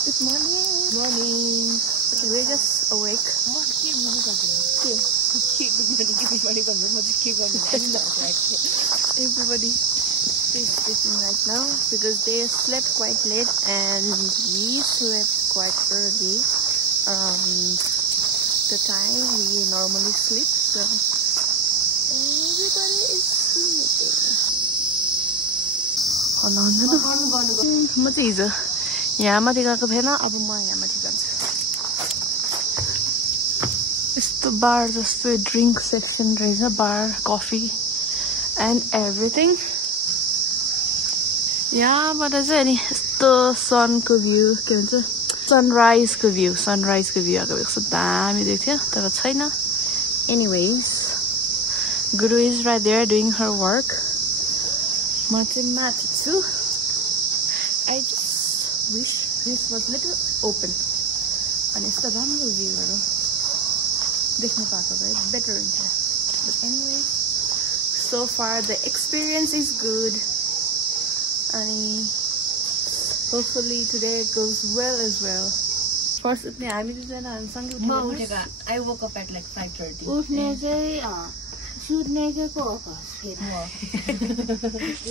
Good morning. Morning. Okay, we're just awake. Everybody is sleeping right now because they slept quite late and we slept quite early. The time we normally sleep, so everybody is sleeping. म चाहिँ हिजो यहाँ माथि गएको थिएन, अब म यहाँ माथि जान्छु. यस्तो बार जस्तो ड्रिंक सेक्सन रहेछ, बार, कफी एन्ड एभ्रिथिङ. यहाँबाट चाहिँ अनि यस्तो सनको भ्यू, के भन्छ सनराइजको भ्यू आएको कस्तो दामी देख्थ्यो, तर छैन. Anyways, Guru is right there doing her work. म चाहिँ माथि छु. I just wish this was little open. And it's the राम्रो भ्यूहरु देख्न पाएको भए better हुन्छ. But anyway, so far the experience is good. And hopefully today goes well as well. First उठ्ने हामी दुईजना सँगै उठेका. I woke up at like 5:30. उठ्ने चाहिँ सुत्ने चाहिँ को हो फेरि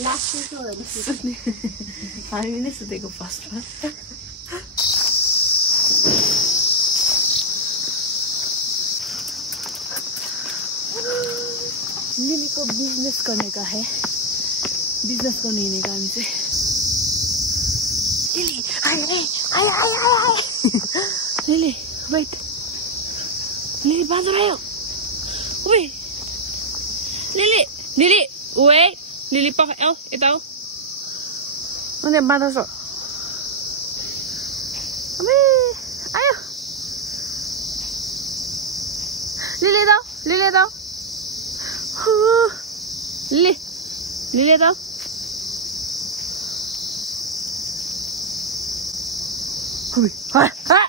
लास्टको हो सुत्ने. हामी नै सुतेको फर्स्टमा. लिलीको बिजनेस करने का है. बिजनेस करने हिँडेको हामी चाहिँ. लिली आइ लिली वेट. लिली बाँदर आयो. ओइ लिली लिली ओए लिली पख आऊ यता आऊ. अनि बाँदर छ. अबे आयो. लिली दाउ लिली दाउ. लिली लिली दाउ. अबे हा हा.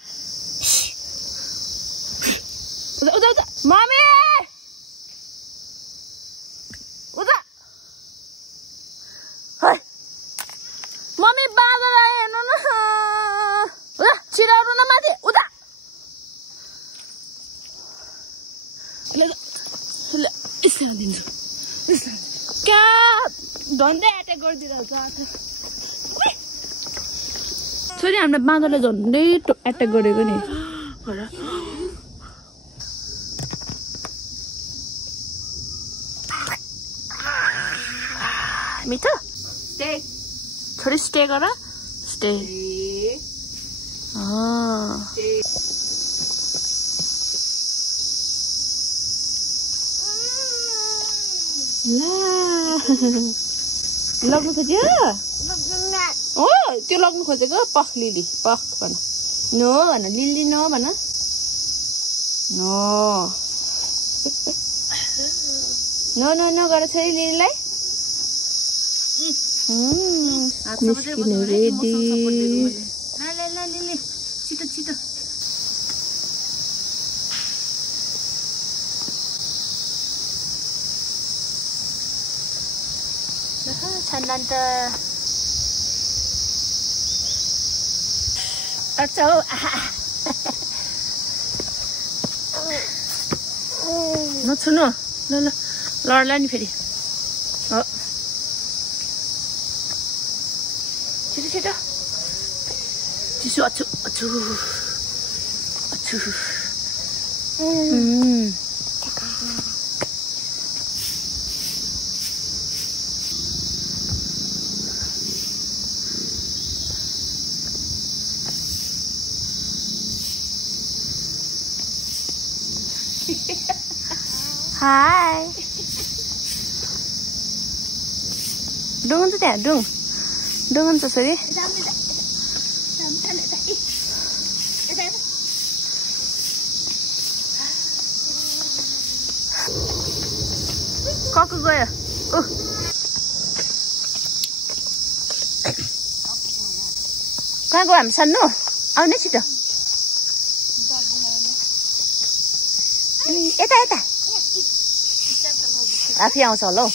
उता उता उता मम्मी. उता हाय मम्मी बादल आयो हेर्नु न. उता छिराउनु न माथि. उता ल यसले दिन्छु. क्या झन्डै एट्याक गरिदिरहेछ. छोरी हामीलाई बाँदरले झन्डै एट्याक गरेको नि. मिठो छोरी स्टे गर. स्टे लग्नु खोज्यो. ओ त्यो लग्नु खोजेको. पख लिली पख भन. नो भन लिली. नो भन. नो नो नो नो गर छोरी लिलीलाई. निस्किनु रेडी. छिटो छिटो. छन्दान त अच्छा हो. नछुनु ल ल लड्ला नि फेरि. हो छिटो छिटो. चिसो अछु अछु अछु. हाय डुङ हुन्छ त्यहाँ. डुङ हुन्छ छोरी. कको गयो. कहाँ गयो हामी सान्नु. आउने छिटो. यता यता आफै आउँछ होला हौ.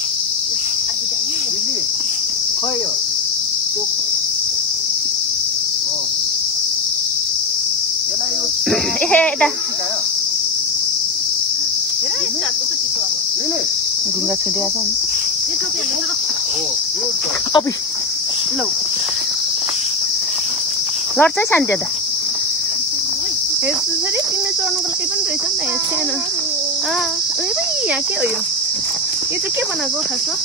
यता ढुङ्गा छुदिएको छ नि लड्छ है शान्ति त हेर्छु छोरी तिमीले चढ्नुको लागि पनि रहेछ नि त यहाँ सानो यहाँ के हो यो चाहिँ के बनाएको खासमा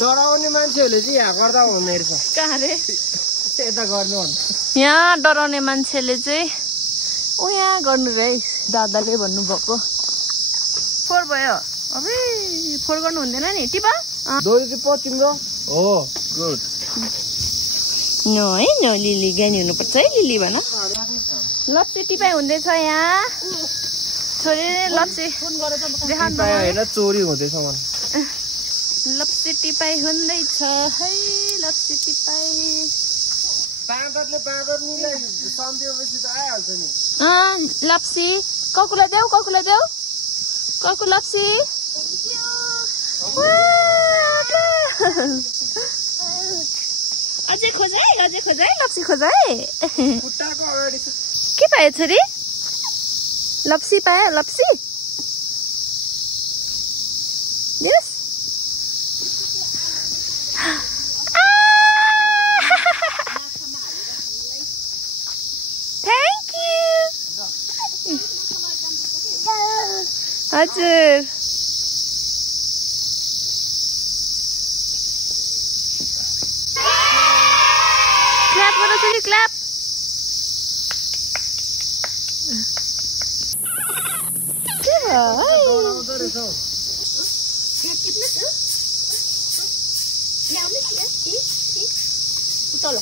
डराउने मान्छेहरूले चाहिँ यहाँ गर्दा हुने रहेछ कहाँ रे यता गर्नु यहाँ डराउने मान्छेले चाहिँ यहाँ गर्नु रे दादाले भन्नुभएको 4 भयो अबे 4 गर्नु हुँदैन नि टिपा दोरी चाहिँ पो तिम्रो हो गुड नो है नो लिली ज्ञानी हुनुपर्छ है लिली भन लप्सी टिपाइ हुँदैछ यहाँ छोरीले लप्सी देखाउनु होइन चोरी हुँदैछ लप्सी टिपाइ हुँदैछ है लप्सी टिपाइ बाँदरले बाँदरनीलाई सम्झिएपछि त आइहाल्छ नि लप्सी ककुला देऊ ककु लप्सी अझै खोज है लप्सी खोज है खुट्टाको अगाडि के पायो छोरी लप्सी पायो लप्सी यस थ्याङ्क यू हजुर क्ल्याप गर छोरी क्ल्याप के भयो तल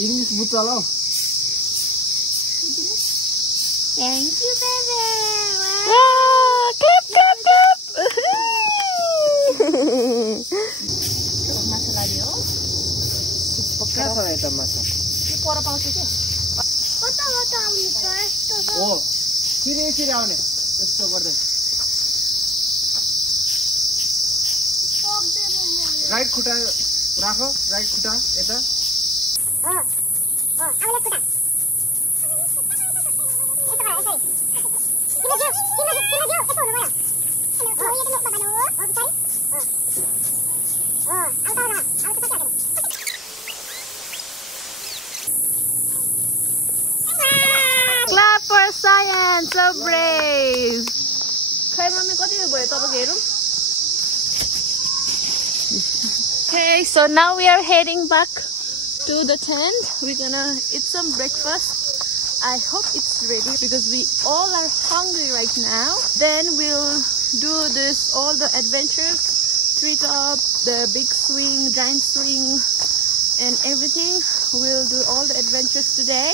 इङ्ग्लिस बुझ्छ ल Thank you, baby. Wow, clap, clap, clap. Masuk lagi, oh. कहाँ छ यता माछा पर पाउँछ के हो फिरे आउने यस्तो गर्दै राइट खुट्टा राख राइट खुट्टा यता Clap for science, so brave. खै मम्मी कति भयो तपाईको हेरौँ Okay, so now we are heading back to the tent. We're gonna eat some breakfast. I hope it's ready because we all are hungry right now. Then we'll do this all the adventures, treetop, the big swing, giant swing, and everything. We'll do all the adventures today,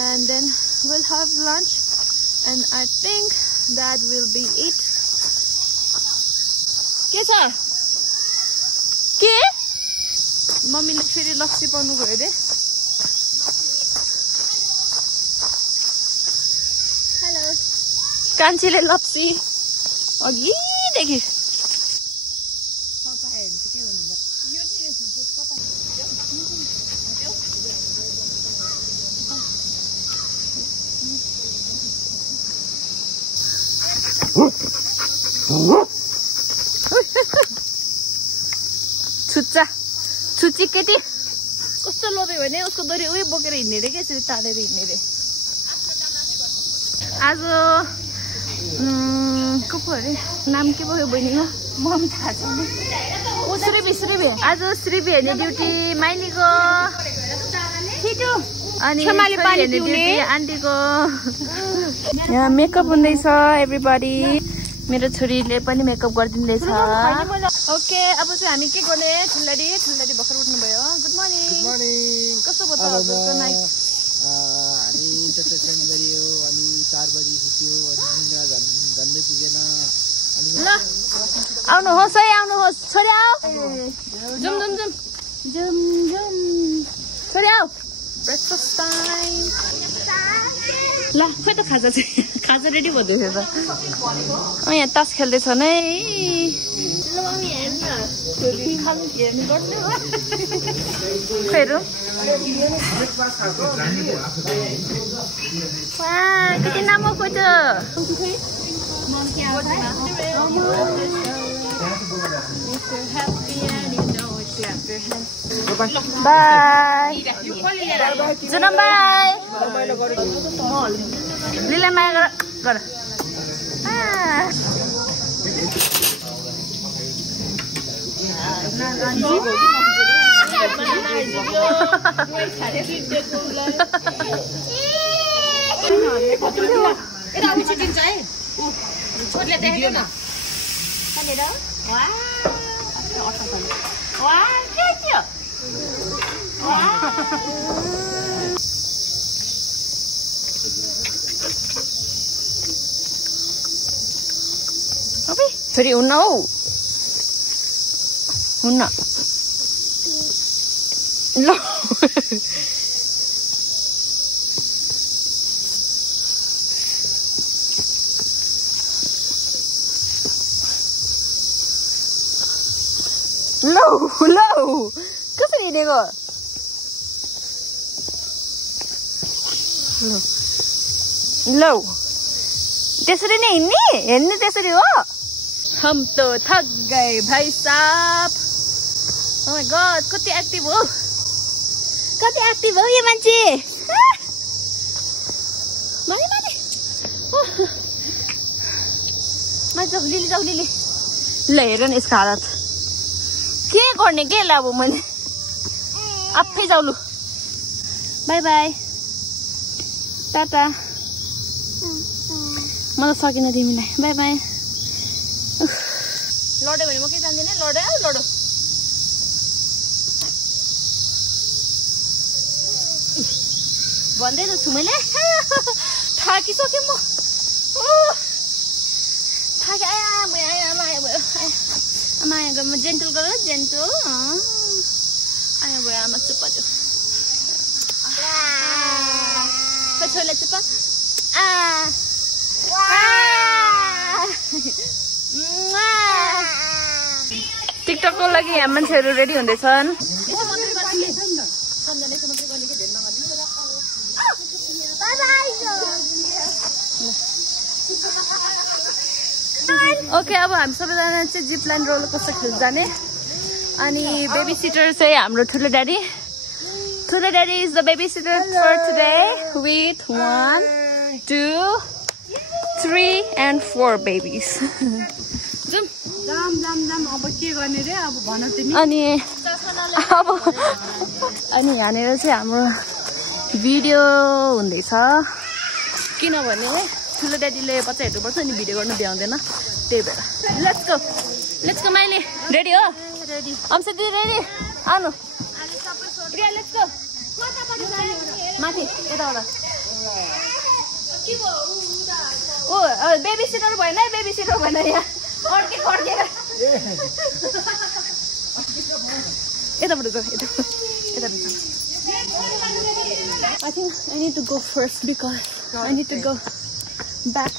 and then we'll have lunch. And I think that will be it. के छ के मम्मीले फेरि लस्सी पाउनु भयो रे hello कान्छीले lassi अघिदेखि छुच्ची केटी कस्तो लोभ्यो भने उसको दोरी उही बोकेर हिँड्ने रे के तारेर हिँड्ने रे आज को पो अरे नाम के भयो बहिनीको मम्मी थाहा छैन श्रीभी आज श्रीभी हेर्ने ड्युटी माइलीको अनि आन्टीको यहाँ मेकअप हुँदैछ एभ्रीबडी मेरो छोरीले पनि मेकअप गरिदिँदैछ ओके अब चाहिँ हामी के गर्ने ठुल्लाडी भर्खर उठ्नु भयो गुड मर्निङ कस्तो भयो त हजुरको नाइट हामी जस्तै गरियो अनि 4 बजी सुत्यो अनि झन्डै पुगेन अनि ल आउनुहोस् छोरी आऊ जुम छोरी आऊ ब्रस breakfast time. ल खोइ त खाजा चाहिँ खाजा रेडी भन्दैछ त यहाँ तास खेल्दैछ नै खोइहरू कति नाम हो खोइ त बाई जुनम बाई लिला माया गर छोरी हुन्न हौ हुन्न ल लौ कसरी हिँडेको लौ त्यसरी नै हिँड्ने हेर्ने त्यसरी हो हम तो थक गए भाई साहब oh my god कति एक्टिभ हो यो मान्छे जाऊ लिली ल हेर न यसको हालत के गर्ने के ल अब मैले आफै जाऊ लु बाई बाई टाटा म त सकिनँ तिमीलाई बाई बाई लड्यो भने म के जान्दिनँ लड्यो भन्दै त छु मैले थाकिसकेँ म थाकेँ आया भयो माया गर म जेन्टल गर जेन्टल आया भयो आमा चुप्प छु छोरीलाई चुप्प टिकटकको लागि यहाँ मान्छेहरू रेडी हुँदैछन् ओके अब हामी सबैजना चाहिँ जिप लाइन रोलर कोस्टर खेल्न जाने अनि बेबी सिटर चाहिँ हाम्रो ठुलो daddy is the baby sitter for today with 1 2 3 and 4 babies जाम अब के गर्ने रे अब भन तिमी अनि यहाँनिर चाहिँ हाम्रो भिडियो हुँदैछ किनभने ठुलो ड्याडीले बच्चा हेर्नुपर्छ अनि भिडियो गर्नु भ्याउँदैन त्यही भएर लेट्स गो माइली रेडी हो रेडी अम्सा दिदी रेडी आउनु प्रिया लेट्स गो माथि यताबाट ओ बेबी सिटर भएन यहाँ अड्केर यताबाट जाऊ यता I think I need to go first because I need to go back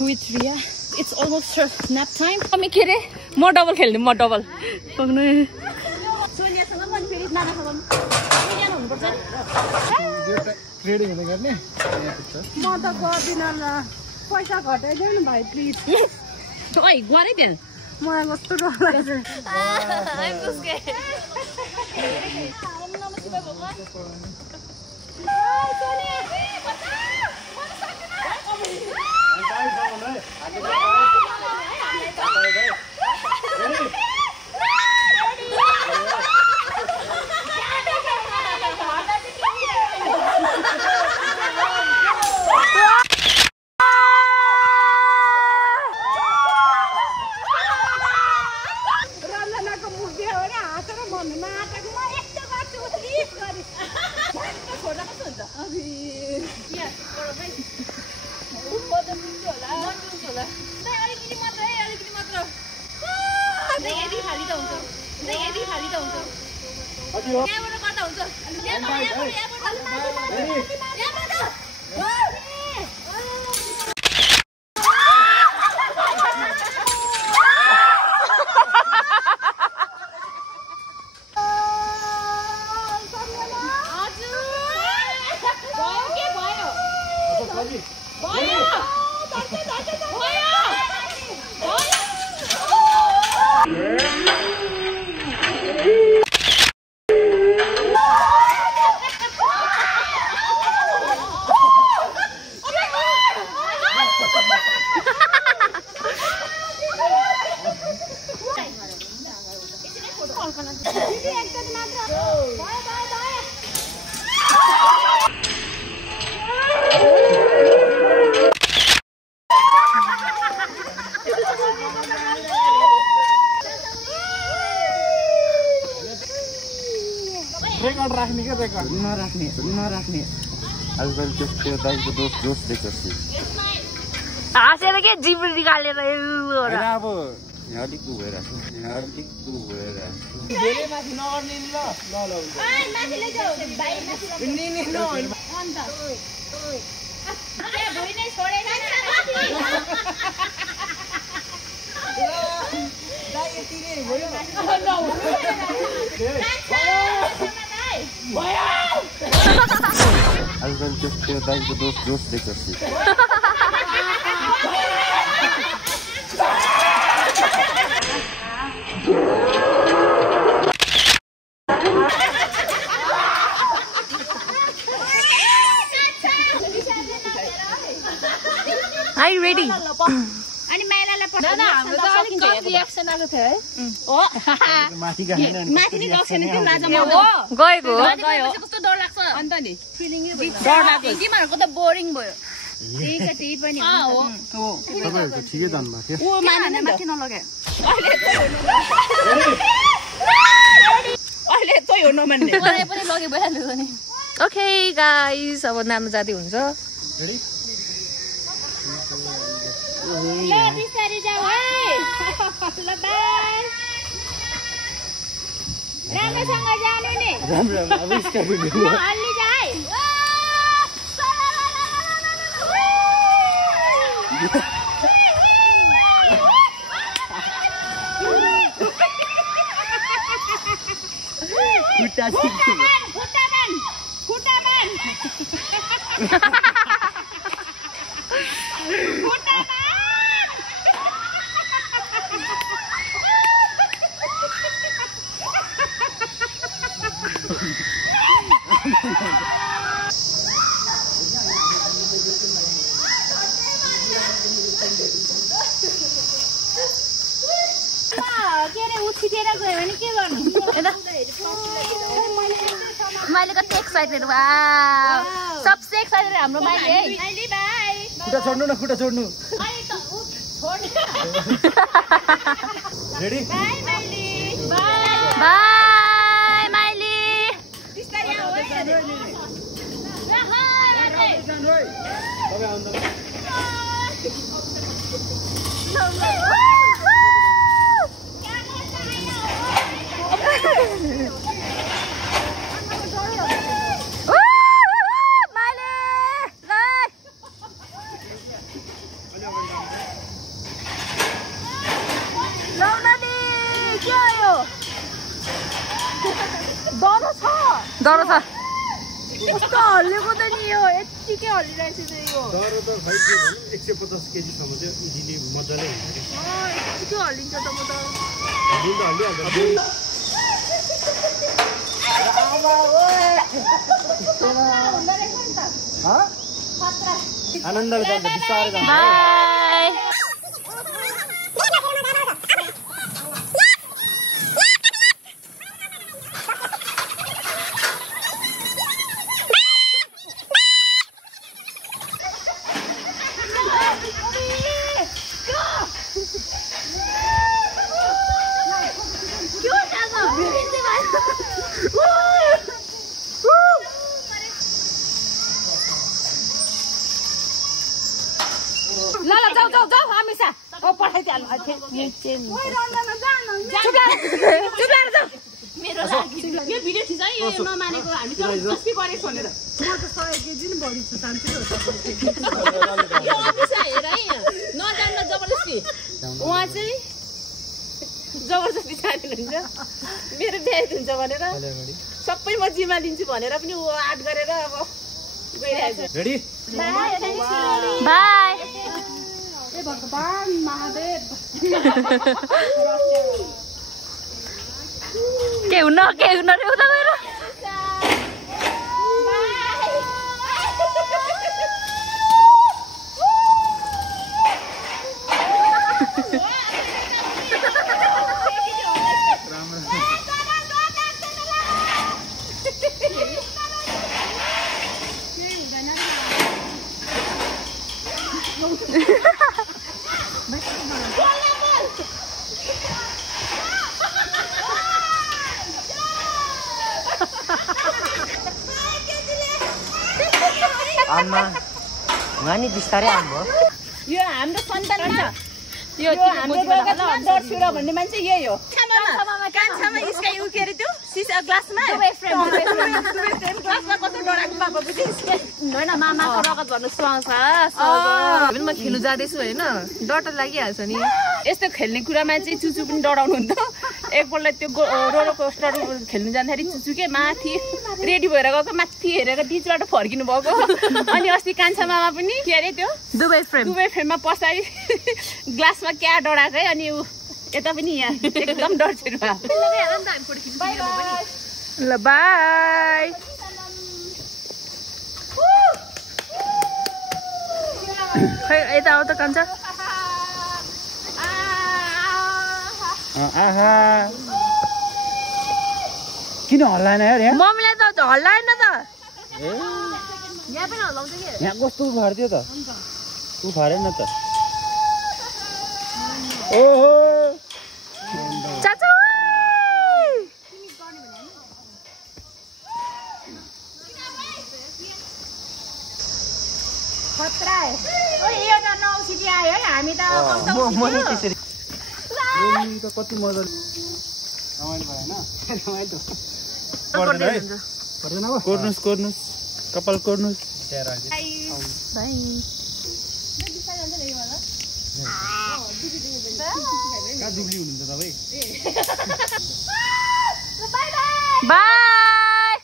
with Ria. It's almost nap time. हामी के रे म डबल खेल्नु म डबल पग्नु सोनियासँग पनि फेरि नानासँग पनि हुनुपर्छ नि ट्रेडिङ हुँदै गर्ने म त गर्दिन ल पैसा घटाइदेऊ न भाइ प्लिज ओइ गरे देल मलाई कस्तो डर लाग्छ I'm so scared रेकर्ड राख्ने के रेकर्ड नराख्ने आजकल त्यो दाइको दोष देख्छु हाँसेर के जिब निकालेर अब अलिक भइरहेको धेरै माथि नगर्ने नि ल आजकल त्यो दाइको दोष देख्छु Are you ready? अनि माइलालाई पठाउनु हाम्रो त अलिक कम रिएक्सन आएको थियो है हो माथि गएन माथि नि गएको छैन त्यो लाजमा हो गएको कस्तो डर लाग्छ अन्त नि फिलिङै भयो डर लाग्यो तिमीहरुको त बोरिङ भयो एकचोटि पनि हो तपाईहरुको ठिकै जानु भएको थियो ओ माने माथि नलगे अहिले तै हो नमान्ने मलाई पनि लगे भइहाल्यो नि ओके गाइस अब नाम्लो जाति हुन्छ रेडी ल बिस्तारै जाऊ है ल बाइ राम्रोसँग जानु नि राम्रो अब बिस्तारै जाऊ हल्ली जा है खुट्टामान मैले कति एक्साइटेड सबसे एक्साइटेड हाम्रो माइली है खुट्टा छोड्नु न खुट्टा छोड्नु रेडी बाइ माइली बाइ माइली बिस्तारै आऊ है डर छ कस्तो हल्लेको त नि यो यतिकै हल्लिरहेछ त यो डर त खै 150 केजी सम्म चाहिँ इजिली मजाले हुन्छ यतिकै हल्लिन्छ त म त आनन्दले जान्छ बिस्तारै जान्छ बाइ जाऊ हमेशा ओ पठाइदिहाल्नु मेरो लागि यो भिडियो यो नमानेको हामी जबरजस्ती गरेको भनेर यो अफिसमा हेर है नजान्न जबरजस्ती उहाँ चाहिँ जबरजस्ती जानुहुन्छ मेरो बिहे हुन्छ भनेर सबै म जिम्मा लिन्छु भनेर पनि ऊ आँट गरेर अब गइरहेको छ रेडी बाई ए भगवान महादेव के हुन रे उता गएर आमा नानी बिस्तारै आउनु यो हाम्रो सन्तान छ यो हाम्रो रगतमा दर्शुरा भन्ने मान्छे यही हो कान्छामा स्काई उकेर त्यो सिसा ग्लासमा ग्लासमा कस्तो डराको पापा बुझिस् होइन मामाको रगत भन्नु सुहाउँछ म खेल्नु जाँदैछु होइन डर त लागिहाल्छ नि यस्तो खेल्ने कुरामा चाहिँ चुचु पनि डराउनु हुन्छ एकपल्ट त्यो रोलर कोस्टर खेल्नु जाँदाखेरि चुचु के माथि रेडी भएर गएको माथि हेरेर बिचबाट फर्किनु भएको अनि अस्ति कान्छा मामा पनि के अरे त्यो दुबई फ्रेममा पछाडि ग्लासमा क्या डराएको है अनि यता पनि यहाँ एकदम डरछिर भयो ल बाई खै यता आऊ त कान्छा आहा किन हल्लाएन यार यहाँ मम्मीले त हल्लाएन त यहाँ पनि हल्लाउँछ के यहाँ कस्तो उफार्थ्यो त उफारेन त ओहो चाचा खतरा यो त 9 सिटी आयो है हामी त कति मजा कोर्नुहोस् कपाल कोर्नुहोस् कहाँ दुब्ली हुनुहुन्छ तपाईँ बाई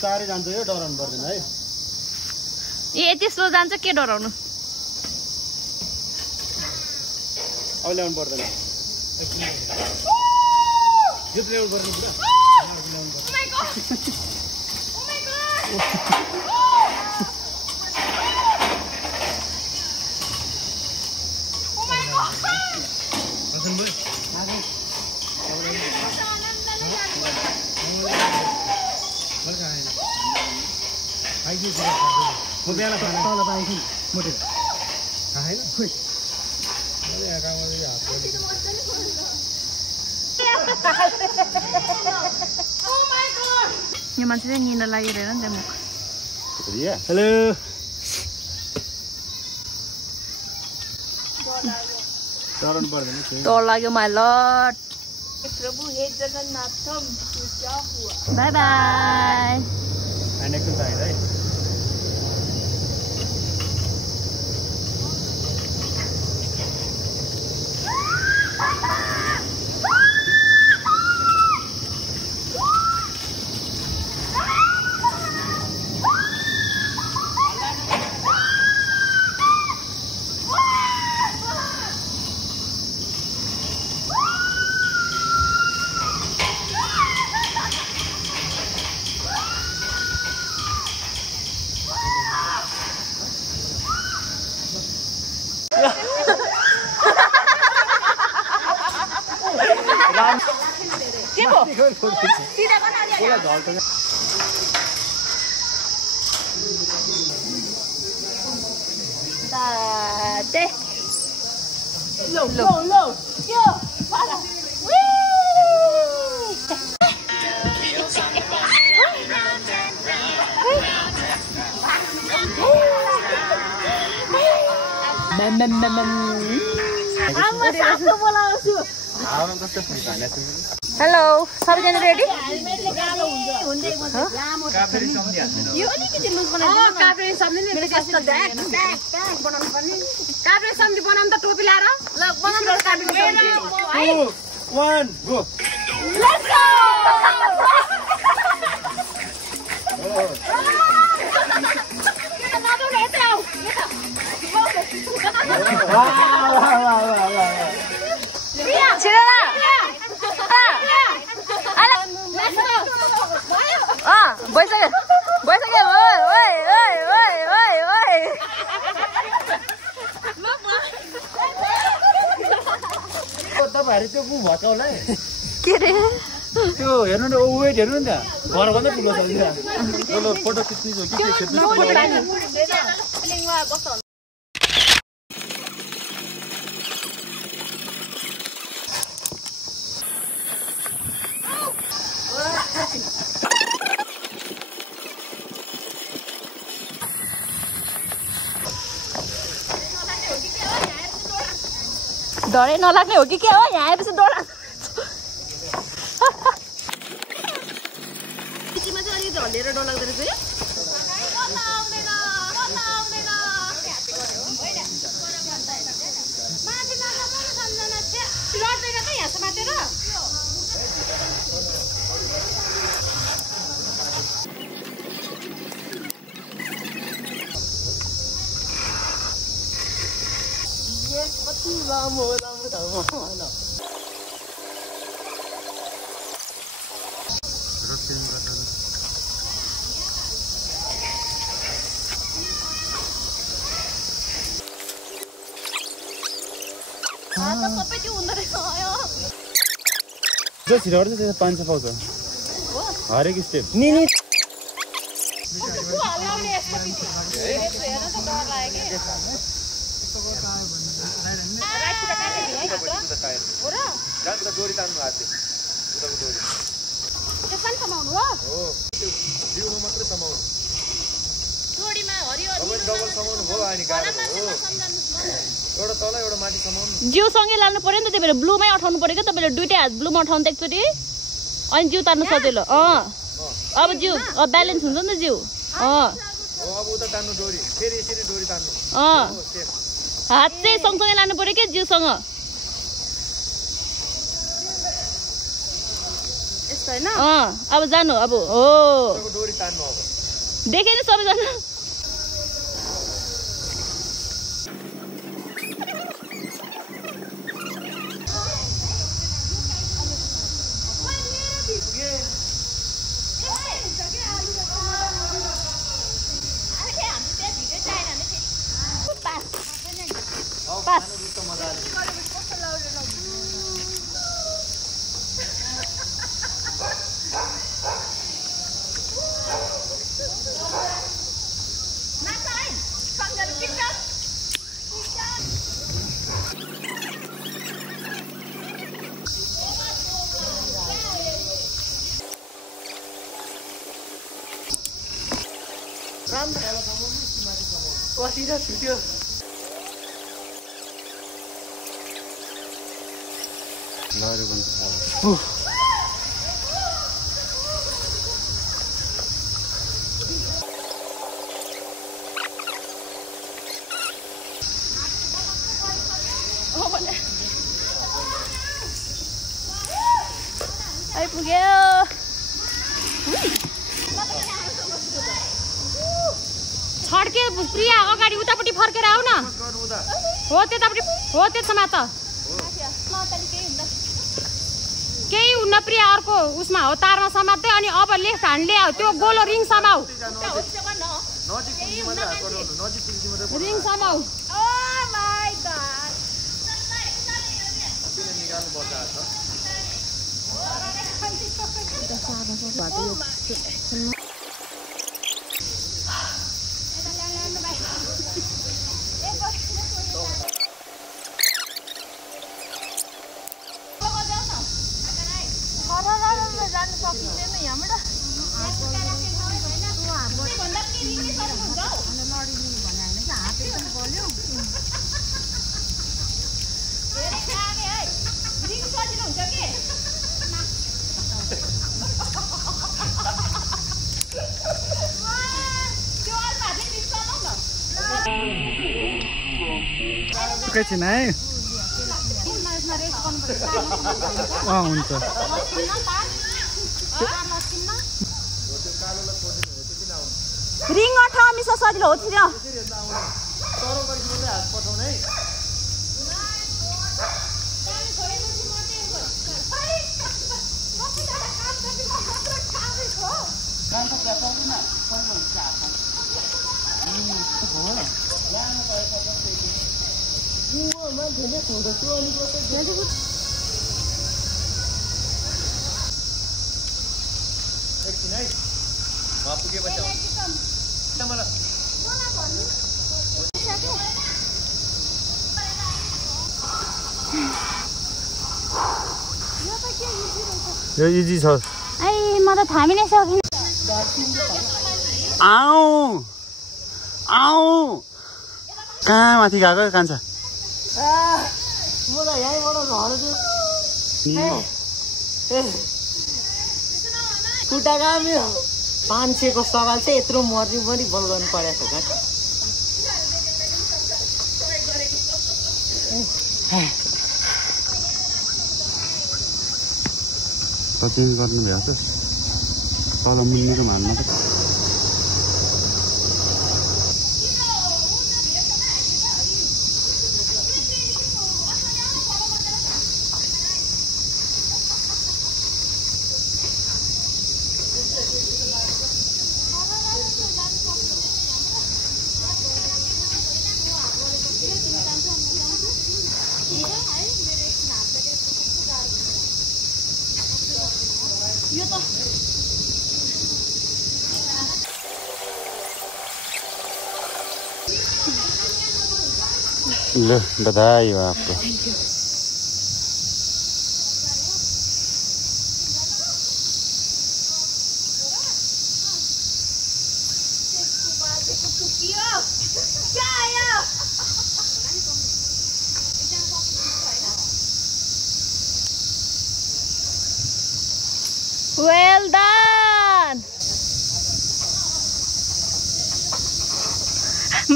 साह्रै जान्छ यो डराउनु पर्दैन है ए त्यस्तो जान्छ के डराउनु अब ल्याउनु पर्दैन यो ल्याउनु पर्ने कुरा म बिहान खाना तल पाएँ मोटे खाएन यो मान्छे चाहिँ निन्द्रा लागिरहेन नि त्यहाँ मुख हेलो डराउनु पर्दैन डर लाग्यो माइ लट प्रभु हे जगन्नाथम क्या हुआ बाई बाई ह्यान्ड एक्सन चाहिन्छ है सिधा गर्न अलि दाते लो यो पाला हेलो सबैजना रेडी यो अलिकति लुज बनाइदिनु काभ्रेनी सम्झिने मेरो कस्तो ब्याग बनाउनु पर्ने काभ्रेनी सम्झि बनाउनु त टोपी लाएर ल बनाउनु काभ्रेनी 2 1 गो लेट्स गो तपाईहरु त्यो गु भकाउला के रे त्यो हेर्नु न वेट हेर्नु नि त घर भन्दा ठुलो छ ल फोटो खिच्नु छ कि खिच्नु डरै नलाग्ने हो कि के हो यहाँ आएपछि डर लाग्छ पिचीमा चाहिँ अलि झलेर डर लाग्दो रहेछ यो लड्दैन त यहाँ समातेर लामो ठाउँमा हैन सबै त्यो हुँदो रहेछ जो छिराउँछ त्यसमा 500 पाउँछ हरेक स्टेप नि हल्लाउने यसको पिटी हेर्न त डर लाग्यो के डोरी तान्नु हातले उताको डोरी त्यसमा समाउनु हो जिउमा मात्रै समाउनु डोरीमा हरियो डबल समाउनु भयो अनि गाह्रो हो एउटा तल एउटा माथि समाउनु जिउ सँगै लानु पर्यो नि त त्यही भएर ब्लूमै अठाउनु पर्यो क्या तपाईँले दुईटै हात ब्लूमा अठाउनु एकचोटि अनि जिउ तान्नु सजिलो अब जिउ ब्यालेन्स हुन्छ नि त जिउ अब उता तान्नु डोरी फेरि यसरी डोरी तान्नु हात चाहिँ सँगसँगै लानु पर्यो क्या जिउसँग यस्तो हैन अब जानु अब हो डोरी तान्नु अब देखे नि सबैजना कसिरा छुट्यो लहरे बन्छ आइपुग्यो छड्के प्रिया अगाडि उतापट्टि फर्केर आऊ न हो त्यतापट्टि हो त्यसमा त केही हुन्न प्रिया अर्को उसमा हो तारमा समात्दै अनि अब लेफ्ट ह्यान्डले त्यो गोलो रिङ समाऊ रिङ समाऊ एकैछिन है हुन्छ रिङ अठाउँ मिसा सजिलो हो थियो यो इजी छ ए म त थामी नै सकिन आऊ आऊ कहाँ माथि गएको कान्छा खुट्टा गाम्यो 500 को सवाल चाहिँ यत्रो मर्नी पनि बल गर्नु परेको छ कति गर्नु भयो त तल मुन्नेको मान्न त लो बधाई हो आपको Well done.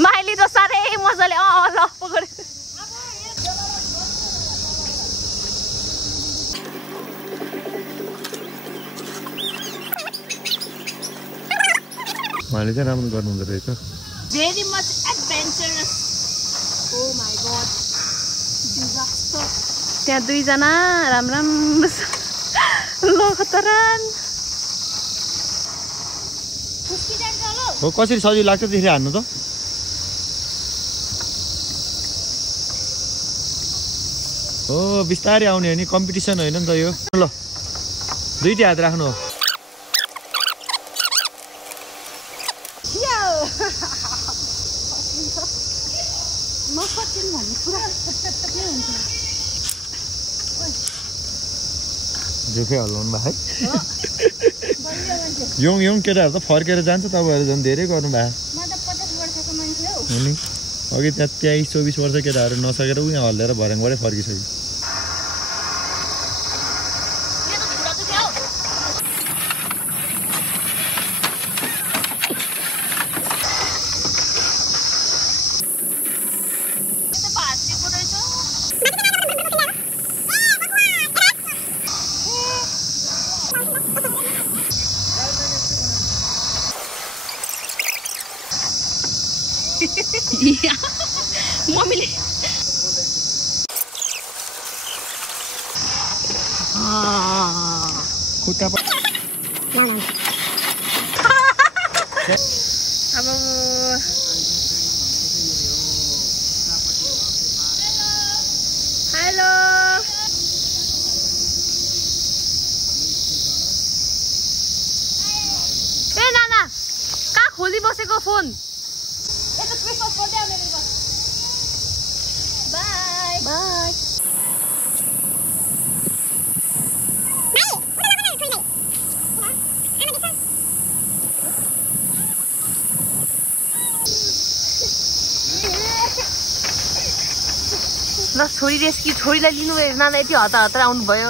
माइली त साह्रै मजाले ल पकड उहाँले चाहिँ राम्रो गर्नुहुँदो रहेछ very much adventurous oh my god disaster त्यहाँ दुईजना राम्रो लो खतरान हो कसरी सजिलो लाग्छ त्यसरी हान्नु त हो बिस्तारै आउने हो नि कम्पिटिसन होइन नि त यो ल दुईटै हात राख्नु हो जुफे हल्लाउनु भयो है योङ केटाहरू त फर्केर जान्छ तपाईँहरू झन् धेरै गर्नु भयो हो नि अघि त्यहाँ 23-24 वर्ष केटाहरू नसकेर उहाँ हल्लेर भर्याङबाटै फर्किसक्यो मम्मीले खुट्टा अब हेलो खोली बसेको फोन यता क्रिसमस बर्थडे आउने बस बाइ बाई ल छोरी रेस्की छोरीलाई लिनुभयो नाना यति हतार हतार आउनुभयो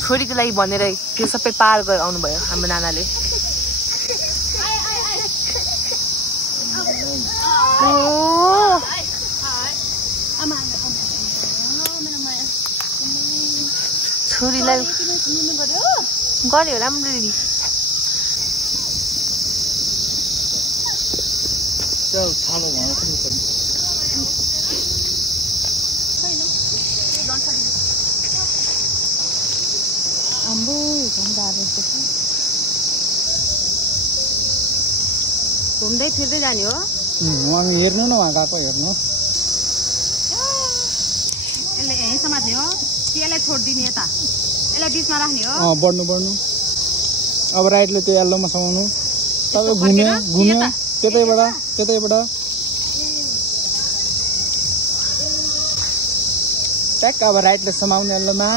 छोरीको लागि भनेर त्यो सबै पार गरेर आउनुभयो हाम्रो नानाले छोरीलाई गऱ्यो राम्ररी आम्बो घुम्दै फिर्दै जाने हो हेर्नु न उहाँ गएको हेर्नु यसले यहीँ समात्ने हो कि यसलाई छोडिदिने यता यसलाई बिचमा राख्ने हो बढ्नु अब राइटले त्यो येल्लोमा समाउनु तपाईँ घुम्यो त्यतैबाट ट्याक अब राइटले समाउने येल्लोमा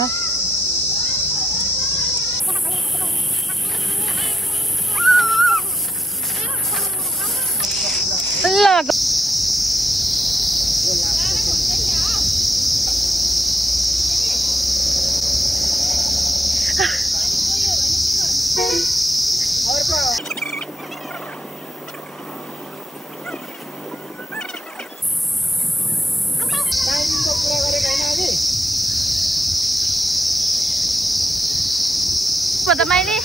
मैले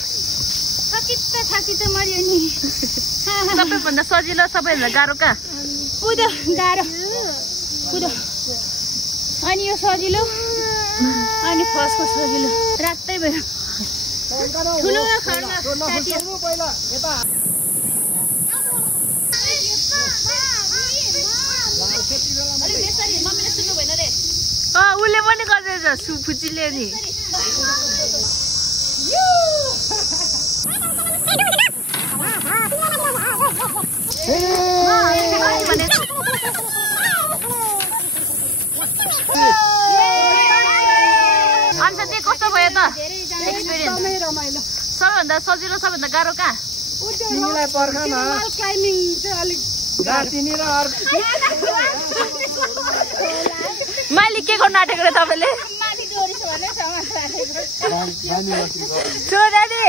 थाकी त मर्यो नि सबैभन्दा सजिलो सबैभन्दा गाह्रो कहाँ कुदो गाह्रो कुदो अनि यो सजिलो अनि फर्स्टको सजिलो रातै भयो ठुलो मम्मीले सुन्नु भएन रे उसले पनि गर्दैछ सुफुचीले नि अन्त चाहिँ कस्तो भयो त एक्सपिरियन्स सबैभन्दा सजिलो सबैभन्दा गाह्रो कहाँ तिमीलाई पर्ख न मैले के गर्नु आँटेको रे तपाईँले छोराले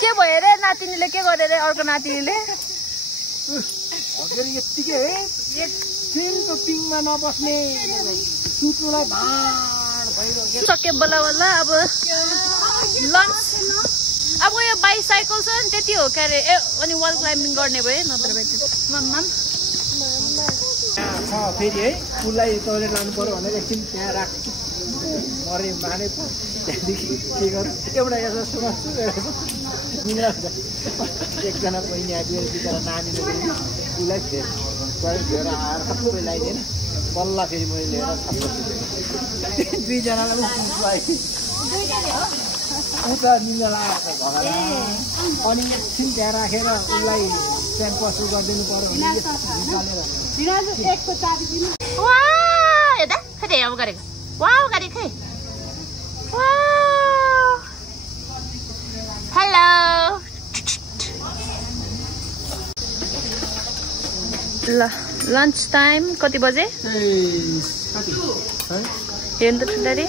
के भयो रे नातिनीले के गर्यो रे अर्को नातिनीले यत्तिकै एकछिनको टिङमा नबस्ने सुत्नुलाई भाड भइरहेको सक्यो बल्ल बल्ल अब लन्च अब यो बाइसाइकल छ नि त्यति हो के अरे अनि वाल क्लाइम्बिङ गर्ने भयो नत्र छ फेरि है उसलाई टोइलेट लानु पर्यो भनेर एकछिन त्यहाँ राख्छु मरे माने पो त्यहाँदेखि के गर्छु एउटा यसो सुमास्छु एकजना बहिनी आइपुगेर बिचरा नानीले उसलाई फेर आएर सबै लगाइदिएन बल्ल फेरि मैले लिएर दुईजनालाई उता निन्दा लगाएको छ घरमा अनि एकछिन त्यहाँ राखेर उसलाई क्याम्पस गरिदिनु पर्यो भने हेलो ल लन्च टाइम कति बजे हेर्नु त ठुल्दारी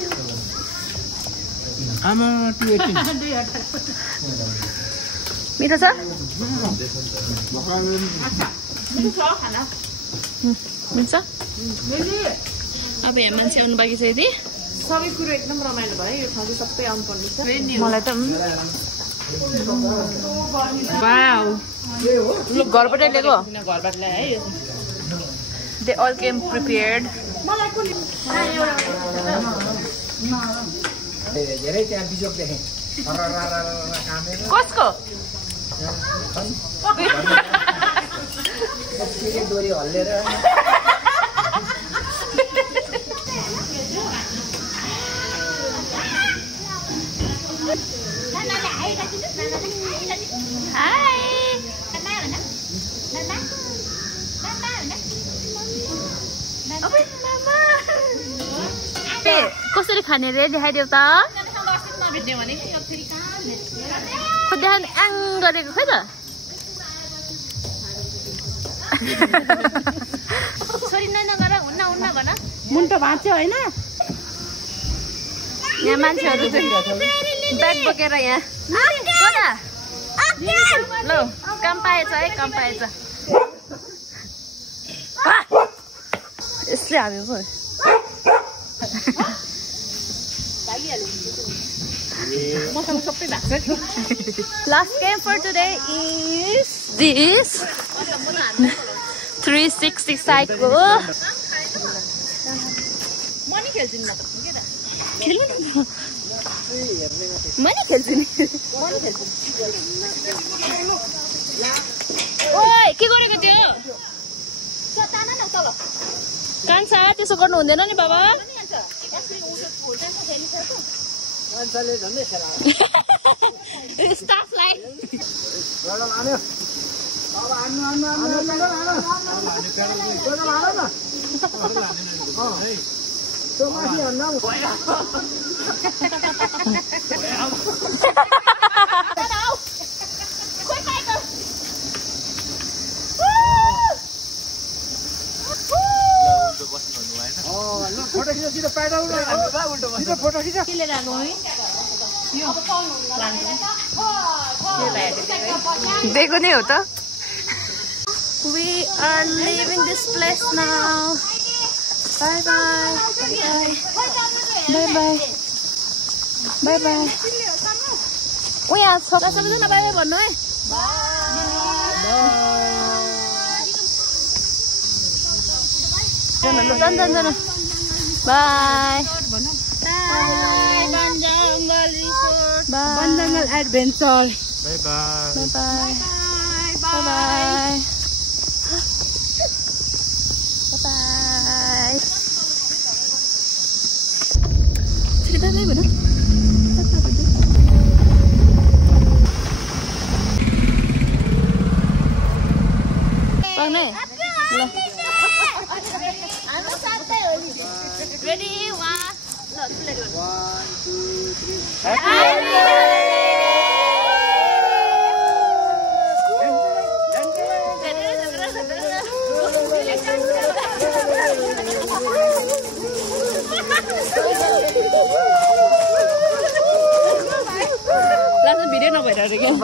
आमा 218 मिठो छ हुन्छ अब यहाँ मान्छे आउनु बाँकी छ यदि सबै कुरो एकदम रमाइलो भयो यो ठाउँ चाहिँ सबै आउनु पर्ने छ मलाई त घरबाट ल्याएको घरबाट ल्याए है दे अल केम प्रिपेयर्ड धेरै त्यहाँ बिजोग देखेँ कसको डोरी हल्लेर कसरी खाने रे देखाइदेऊ त खुद्दै आङ गरेको खै त छोरी नै नगर हुन्न हुन्न भन मुन्टो भाँच्यो होइन यहाँ मान्छेहरू ब्याग बोकेर यहाँ ल काम पाएछ है काम पाएछ यसले हाल्यो खै Last game for today is this 360 cycle. Money खेल्छु नि म त के त खेल्नु न मनी खेल्छु नि ओइ के गरेको त्यो ताना न तल कान्छ त्यसो गर्नु हुँदैन नि बाबा मान्छेले झन्डै खेला स्टाफलाई फोटो खिच सिधै प्याडल सिधै फोटो खिच के लिएर आएको है यो दिएको नै हो त We are leaving this place now. Bye bye. Bye bye. Bye bye. ओ यहाँ छोरा सबैजना बाई बाई भन्नु है जान bye bye Banjangal resort Banjangal adventure bye bye bye bye bye bye छिटो बाई बाई भन पाउने ल Ready? 1, 2, 3. Langsung video nggak